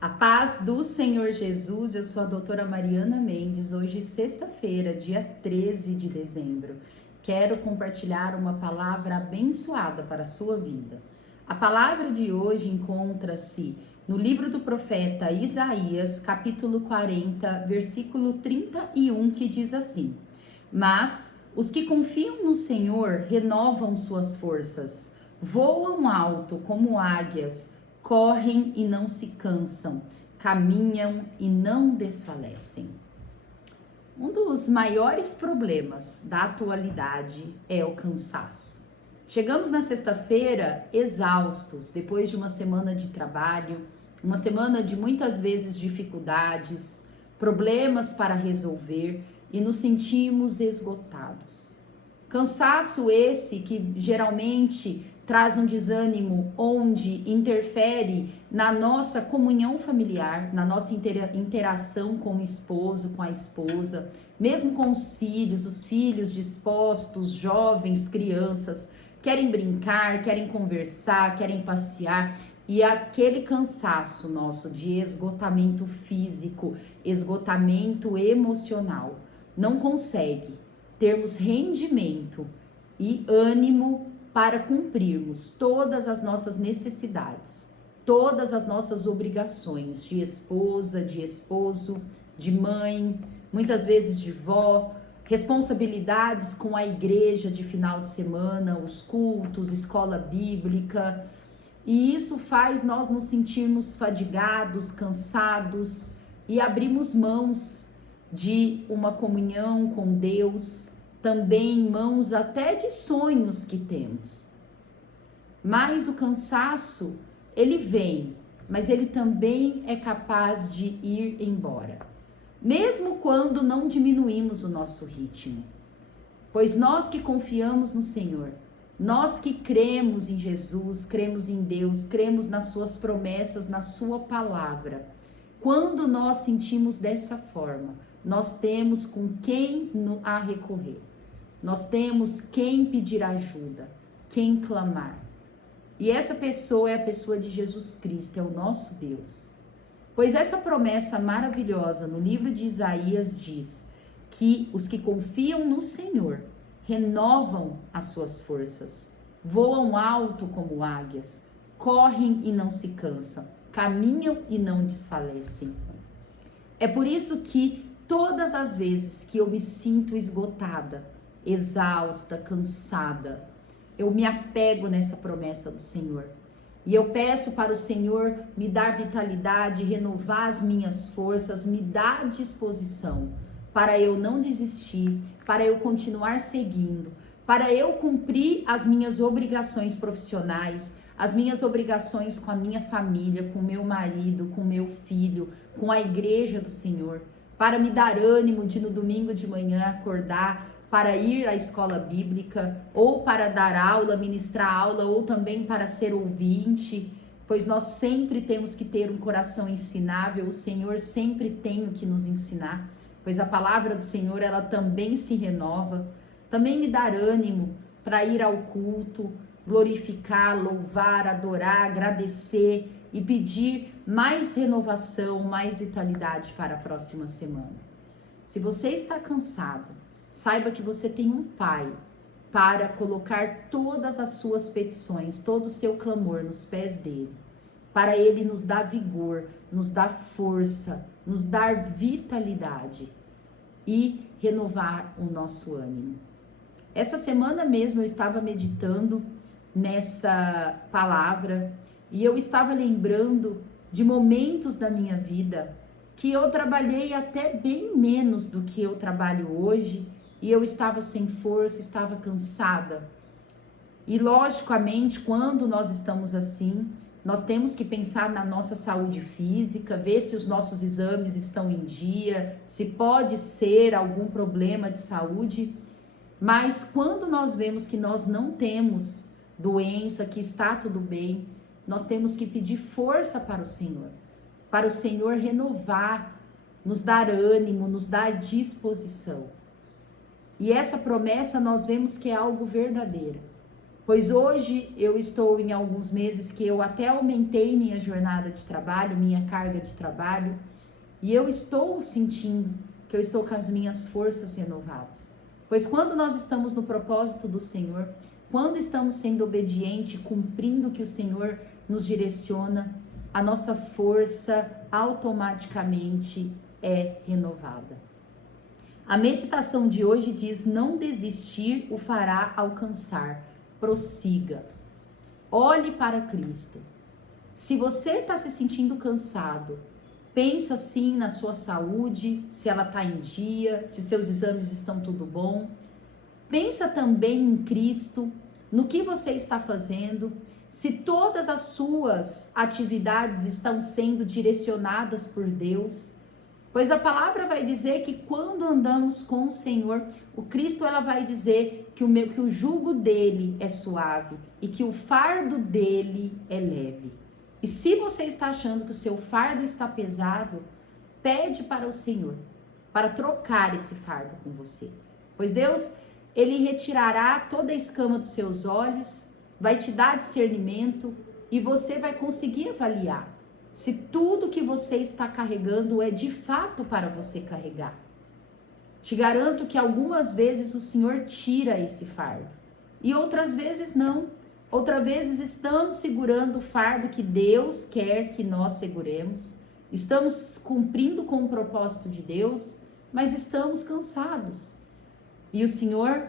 A paz do Senhor Jesus, eu sou a doutora Mariana Mendes, hoje sexta-feira, dia 13 de dezembro. Quero compartilhar uma palavra abençoada para a sua vida. A palavra de hoje encontra-se no livro do profeta Isaías, capítulo 40, versículo 31, que diz assim: Mas os que confiam no Senhor renovam suas forças, voam alto como águias, correm e não se cansam, caminham e não desfalecem. Um dos maiores problemas da atualidade é o cansaço. Chegamos na sexta-feira exaustos, depois de uma semana de trabalho, uma semana de muitas vezes dificuldades, problemas para resolver e nos sentimos esgotados. Cansaço esse que geralmente traz um desânimo onde interfere na nossa comunhão familiar, na nossa interação com o esposo, com a esposa, mesmo com os filhos dispostos, jovens, crianças, querem brincar, querem conversar, querem passear, e aquele cansaço nosso de esgotamento físico, esgotamento emocional, não consegue termos rendimento e ânimo para cumprirmos todas as nossas necessidades, todas as nossas obrigações de esposa, de esposo, de mãe, muitas vezes de vó, responsabilidades com a igreja de final de semana, os cultos, escola bíblica, e isso faz nós nos sentirmos fadigados, cansados e abrimos mãos de uma comunhão com Deus, também mãos até de sonhos que temos. Mas o cansaço, ele vem, mas ele também é capaz de ir embora. Mesmo quando não diminuímos o nosso ritmo. Pois nós que confiamos no Senhor, nós que cremos em Jesus, cremos em Deus, cremos nas suas promessas, na sua palavra. Quando nós sentimos dessa forma, nós temos com quem a recorrer. Nós temos quem pedir ajuda, quem clamar. E essa pessoa é a pessoa de Jesus Cristo, é o nosso Deus. Pois essa promessa maravilhosa no livro de Isaías diz que os que confiam no Senhor renovam as suas forças, voam alto como águias, correm e não se cansam, caminham e não desfalecem. É por isso que todas as vezes que eu me sinto esgotada, exausta, cansada, eu me apego nessa promessa do Senhor. E eu peço para o Senhor me dar vitalidade, renovar as minhas forças, me dar disposição para eu não desistir, para eu continuar seguindo, para eu cumprir as minhas obrigações profissionais, as minhas obrigações com a minha família, com meu marido, com meu filho, com a igreja do Senhor, para me dar ânimo de no domingo de manhã acordar, para ir à escola bíblica, ou para dar aula, ministrar aula, ou também para ser ouvinte, pois nós sempre temos que ter um coração ensinável, o Senhor sempre tem o que nos ensinar, pois a palavra do Senhor, ela também se renova, também me dar ânimo para ir ao culto, glorificar, louvar, adorar, agradecer e pedir mais renovação, mais vitalidade para a próxima semana. Se você está cansado, saiba que você tem um Pai para colocar todas as suas petições, todo o seu clamor nos pés dele, para ele nos dar vigor, nos dar força, nos dar vitalidade e renovar o nosso ânimo. Essa semana mesmo eu estava meditando nessa palavra e eu estava lembrando de momentos da minha vida que eu trabalhei até bem menos do que eu trabalho hoje e eu estava sem força, estava cansada. E logicamente, quando nós estamos assim, nós temos que pensar na nossa saúde física, ver se os nossos exames estão em dia, se pode ser algum problema de saúde. Mas quando nós vemos que nós não temos doença, que está tudo bem, nós temos que pedir força para o Senhor renovar, nos dar ânimo, nos dar disposição. E essa promessa nós vemos que é algo verdadeiro. Pois hoje eu estou em alguns meses que eu até aumentei minha jornada de trabalho, minha carga de trabalho, e eu estou sentindo que eu estou com as minhas forças renovadas. Pois quando nós estamos no propósito do Senhor, quando estamos sendo obedientes, cumprindo o que o Senhor nos direciona, a nossa força automaticamente é renovada. A meditação de hoje diz: não desistir o fará alcançar. Prossiga. Olhe para Cristo. Se você está se sentindo cansado, pensa sim na sua saúde, se ela está em dia, se seus exames estão tudo bom. Pensa também em Cristo, no que você está fazendo, se todas as suas atividades estão sendo direcionadas por Deus. Pois a palavra vai dizer que quando andamos com o Senhor, o Cristo ela vai dizer que o jugo dele é suave e que o fardo dele é leve. E se você está achando que o seu fardo está pesado, pede para o Senhor para trocar esse fardo com você. Pois Deus, ele retirará toda a escama dos seus olhos, vai te dar discernimento e você vai conseguir avaliar se tudo que você está carregando é de fato para você carregar. Te garanto que algumas vezes o Senhor tira esse fardo e outras vezes não. Outras vezes estamos segurando o fardo que Deus quer que nós seguremos. Estamos cumprindo com o propósito de Deus, mas estamos cansados. E o Senhor,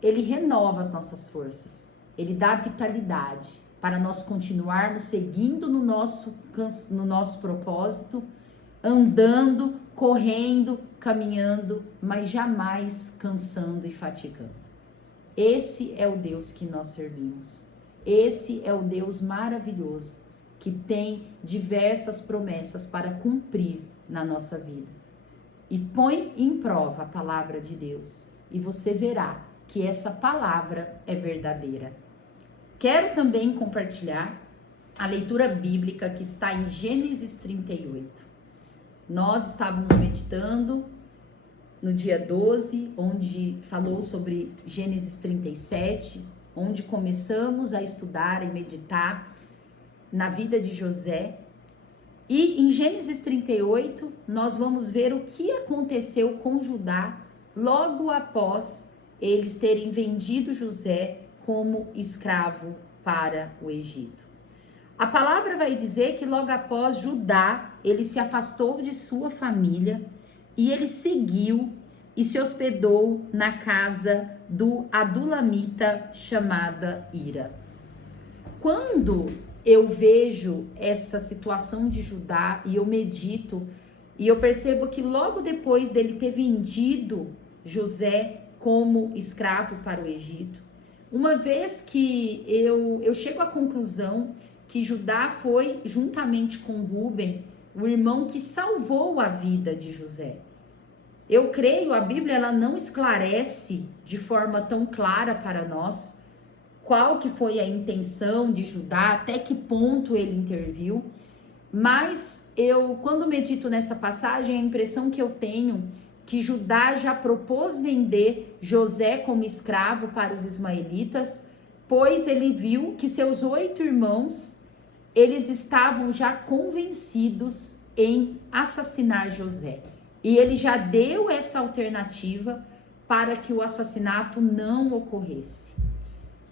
ele renova as nossas forças. Ele dá vitalidade para nós continuarmos seguindo no nosso propósito, andando, correndo, caminhando, mas jamais cansando e fatigando. Esse é o Deus que nós servimos. Esse é o Deus maravilhoso que tem diversas promessas para cumprir na nossa vida. E põe em prova a palavra de Deus e você verá que essa palavra é verdadeira. Quero também compartilhar a leitura bíblica que está em Gênesis 38. Nós estávamos meditando no dia 12, onde falou sobre Gênesis 37, onde começamos a estudar e meditar na vida de José. E em Gênesis 38, nós vamos ver o que aconteceu com Judá logo após eles terem vendido José como escravo para o Egito. A palavra vai dizer que logo após Judá, ele se afastou de sua família e ele seguiu e se hospedou na casa do adulamita chamada Ira. Quando eu vejo essa situação de Judá e eu medito e eu percebo que logo depois dele ter vendido José como escravo para o Egito, uma vez que eu chego à conclusão que Judá foi, juntamente com Rúben, o irmão que salvou a vida de José. Eu creio, a Bíblia ela não esclarece de forma tão clara para nós qual que foi a intenção de Judá, até que ponto ele interviu, mas quando medito nessa passagem, a impressão que eu tenho que Judá já propôs vender José como escravo para os ismaelitas, pois ele viu que seus 8 irmãos, eles estavam já convencidos em assassinar José. E ele já deu essa alternativa para que o assassinato não ocorresse.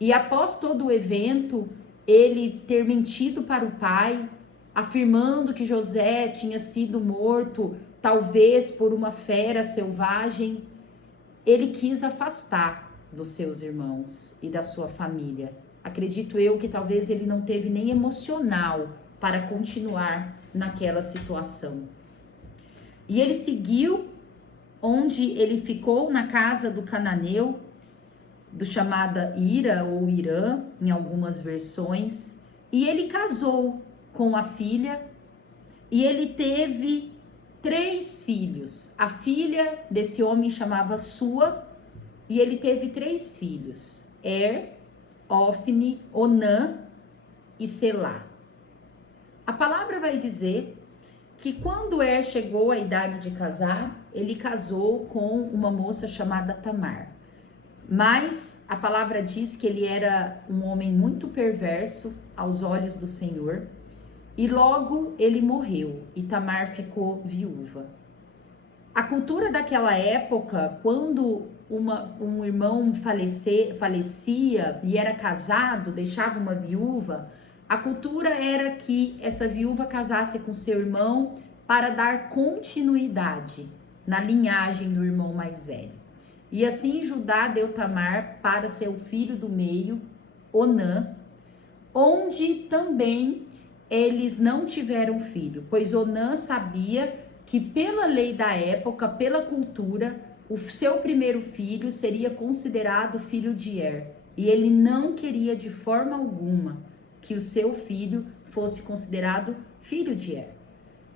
E após todo o evento, ele ter mentido para o pai, afirmando que José tinha sido morto talvez por uma fera selvagem, ele quis afastar dos seus irmãos e da sua família. Acredito eu que talvez ele não teve nem emocional para continuar naquela situação. E ele seguiu onde ele ficou na casa do cananeu, do chamada Ira ou Irã, em algumas versões, e ele casou com a filha e ele teve 3 filhos. A filha desse homem chamava Sua e ele teve 3 filhos: Ofni, Onã e Selá. A palavra vai dizer que quando chegou à idade de casar, ele casou com uma moça chamada Tamar. Mas a palavra diz que ele era um homem muito perverso aos olhos do Senhor, e logo ele morreu e Tamar ficou viúva. A cultura daquela época, quando um irmão falecia e era casado, deixava uma viúva, a cultura era que essa viúva casasse com seu irmão para dar continuidade na linhagem do irmão mais velho. E assim Judá deu Tamar para seu filho do meio, Onã, onde também eles não tiveram filho, pois Onã sabia que pela lei da época, pela cultura, o seu primeiro filho seria considerado filho de Er, e ele não queria de forma alguma que o seu filho fosse considerado filho de Er.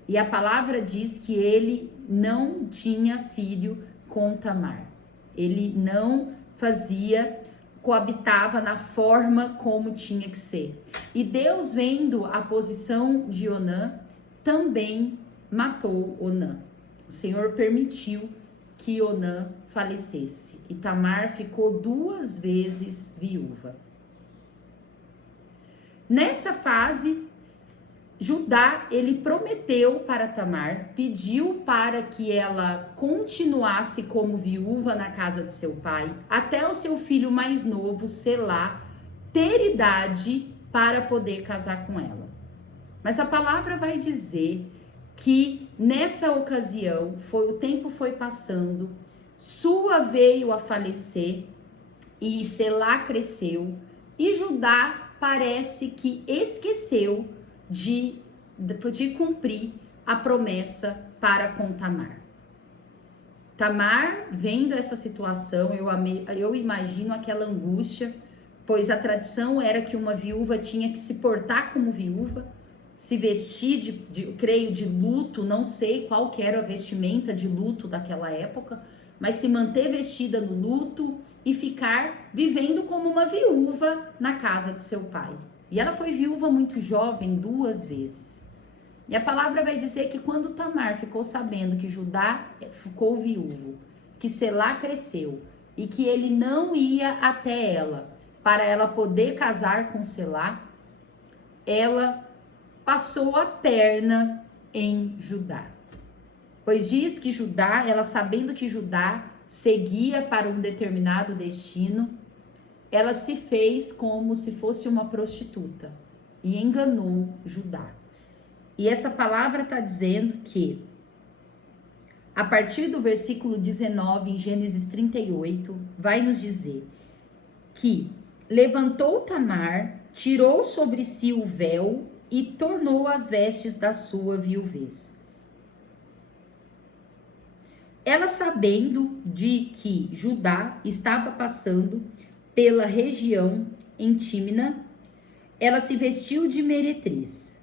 E a palavra diz que ele não tinha filho com Tamar. Ele não coabitava na forma como tinha que ser. E Deus, vendo a posição de Onã, também matou Onã. O Senhor permitiu que Onã falecesse. E Tamar ficou 2 vezes viúva. Nessa fase, Judá, ele prometeu para Tamar, pediu para que ela continuasse como viúva na casa de seu pai, até o seu filho mais novo, Selá, ter idade para poder casar com ela. Mas a palavra vai dizer que nessa ocasião, o tempo foi passando, Sua veio a falecer e Selá cresceu, e Judá parece que esqueceu de cumprir a promessa para com Tamar. Tamar, vendo essa situação, eu imagino aquela angústia, pois a tradição era que uma viúva tinha que se portar como viúva, se vestir creio, de luto, não sei qual que era a vestimenta de luto daquela época, mas se manter vestida no luto e ficar vivendo como uma viúva na casa de seu pai. E ela foi viúva muito jovem 2 vezes. E a palavra vai dizer que quando Tamar ficou sabendo que Judá ficou viúvo, que Selá cresceu e que ele não ia até ela para ela poder casar com Selá, ela passou a perna em Judá. Pois diz que Judá, ela sabendo que Judá seguia para um determinado destino, ela se fez como se fosse uma prostituta e enganou Judá. E essa palavra está dizendo que, a partir do versículo 19, em Gênesis 38, vai nos dizer que levantou Tamar, tirou sobre si o véu e tornou as vestes da sua viuvez. Ela, sabendo de que Judá estava passando pela região em Tímina, ela se vestiu de meretriz.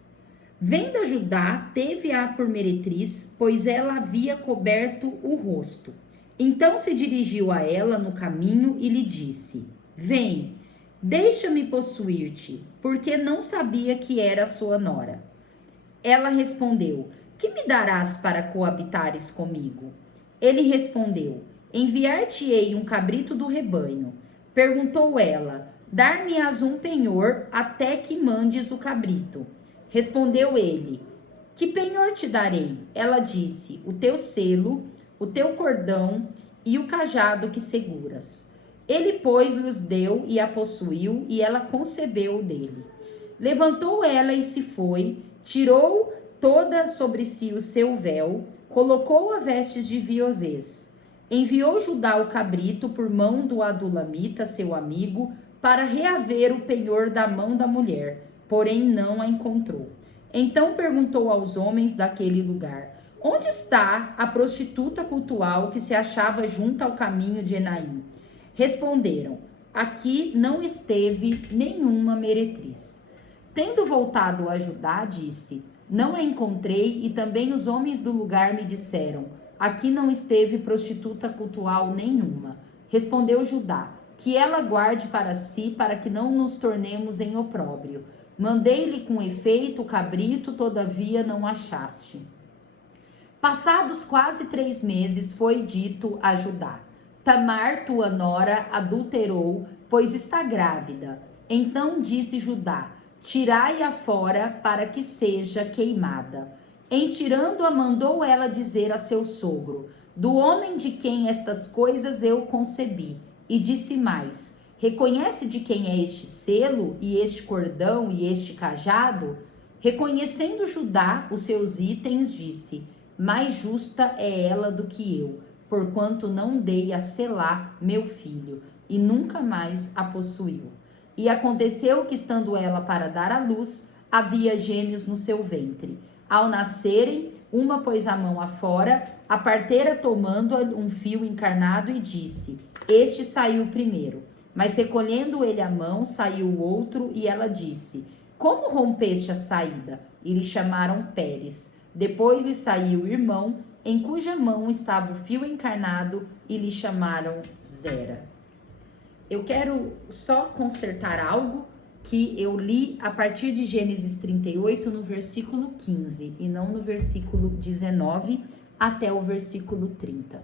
Vendo a Judá, teve-a por meretriz, pois ela havia coberto o rosto. Então se dirigiu a ela no caminho e lhe disse: Vem, deixa-me possuir-te, porque não sabia que era sua nora. Ela respondeu: Que me darás para coabitares comigo? Ele respondeu: Enviar-te-ei um cabrito do rebanho. Perguntou ela: Dar-me-ás um penhor até que mandes o cabrito? Respondeu ele: Que penhor te darei? Ela disse: O teu selo, o teu cordão e o cajado que seguras. Ele, pois, lhes deu e a possuiu, e ela concebeu dele. Levantou ela e se foi, tirou toda sobre si o seu véu, colocou a vestes de viuvez. Enviou Judá o cabrito por mão do adulamita, seu amigo, para reaver o penhor da mão da mulher, porém não a encontrou. Então perguntou aos homens daquele lugar: Onde está a prostituta cultual que se achava junto ao caminho de Enaim? Responderam: Aqui não esteve nenhuma meretriz. Tendo voltado a Judá, disse: Não a encontrei, e também os homens do lugar me disseram: Aqui não esteve prostituta cultual nenhuma. Respondeu Judá: Que ela guarde para si, para que não nos tornemos em opróbrio. Mandei-lhe com efeito o cabrito, todavia não achaste. Passados quase 3 meses, foi dito a Judá: Tamar, tua nora, adulterou, pois está grávida. Então disse Judá: tirai-a fora para que seja queimada. Em tirando-a, mandou ela dizer a seu sogro: do homem de quem estas coisas eu concebi. E disse mais: reconhece de quem é este selo, e este cordão, e este cajado? Reconhecendo Judá os seus itens, disse: mais justa é ela do que eu, porquanto não dei a Selá, meu filho, e nunca mais a possuiu. E aconteceu que, estando ela para dar à luz, havia gêmeos no seu ventre. Ao nascerem, uma pôs a mão afora, a parteira tomando um fio encarnado e disse: este saiu primeiro. Mas recolhendo ele a mão, saiu o outro, e ela disse: como rompeste a saída? E lhe chamaram Pérez. Depois lhe saiu o irmão, em cuja mão estava o fio encarnado, e lhe chamaram Zera. Eu quero só consertar algo que eu li a partir de Gênesis 38, no versículo 15, e não no versículo 19 até o versículo 30.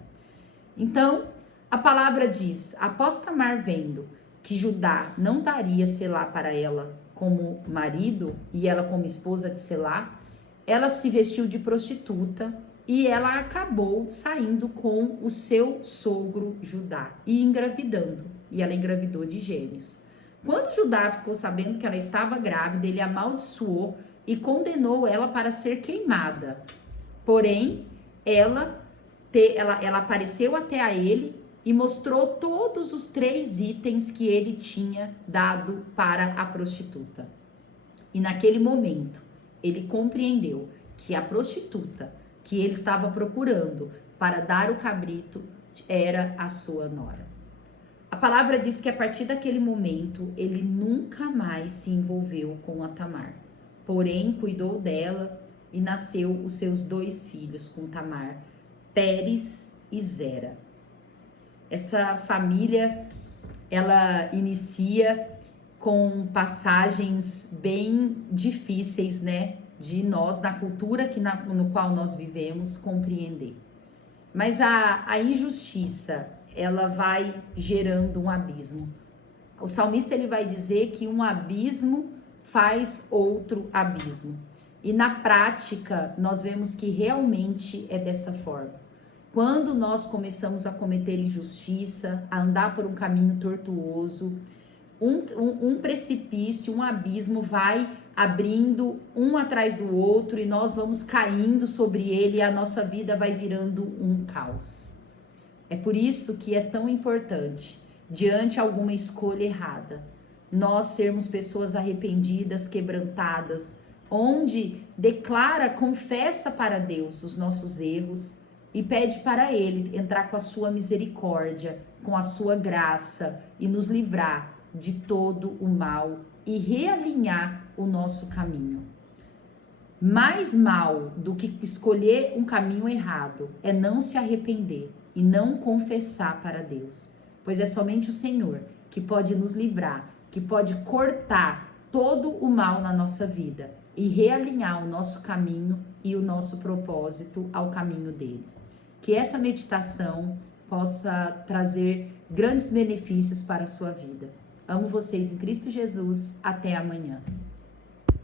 Então, a palavra diz: após Tamar vendo que Judá não daria Selá para ela como marido e ela como esposa de Selá, ela se vestiu de prostituta e ela acabou saindo com o seu sogro Judá e engravidando. E ela engravidou de gêmeos. Quando Judá ficou sabendo que ela estava grávida, ele amaldiçoou e condenou ela para ser queimada. Porém, ela apareceu até a ele e mostrou todos os 3 itens que ele tinha dado para a prostituta. E naquele momento, ele compreendeu que a prostituta que ele estava procurando para dar o cabrito era a sua nora. A palavra diz que a partir daquele momento, ele nunca mais se envolveu com a Tamar. Porém, cuidou dela e nasceu os seus 2 filhos com Tamar, Pérez e Zera. Essa família, ela inicia com passagens bem difíceis, né? De nós, na cultura no qual nós vivemos, compreender. Mas a injustiça, ela vai gerando um abismo. O salmista, ele vai dizer que um abismo faz outro abismo. E na prática, nós vemos que realmente é dessa forma. Quando nós começamos a cometer injustiça, a andar por um caminho tortuoso, um precipício, um abismo vai abrindo um atrás do outro e nós vamos caindo sobre ele e a nossa vida vai virando um caos. É por isso que é tão importante, diante de alguma escolha errada, nós sermos pessoas arrependidas, quebrantadas, onde declara, confessa para Deus os nossos erros e pede para Ele entrar com a sua misericórdia, com a sua graça e nos livrar de todo o mal e realinhar o nosso caminho. Mais mal do que escolher um caminho errado é não se arrepender e não confessar para Deus, pois é somente o Senhor que pode nos livrar, que pode cortar todo o mal na nossa vida e realinhar o nosso caminho e o nosso propósito ao caminho dele. Que essa meditação possa trazer grandes benefícios para a sua vida. Amo vocês em Cristo Jesus. Até amanhã.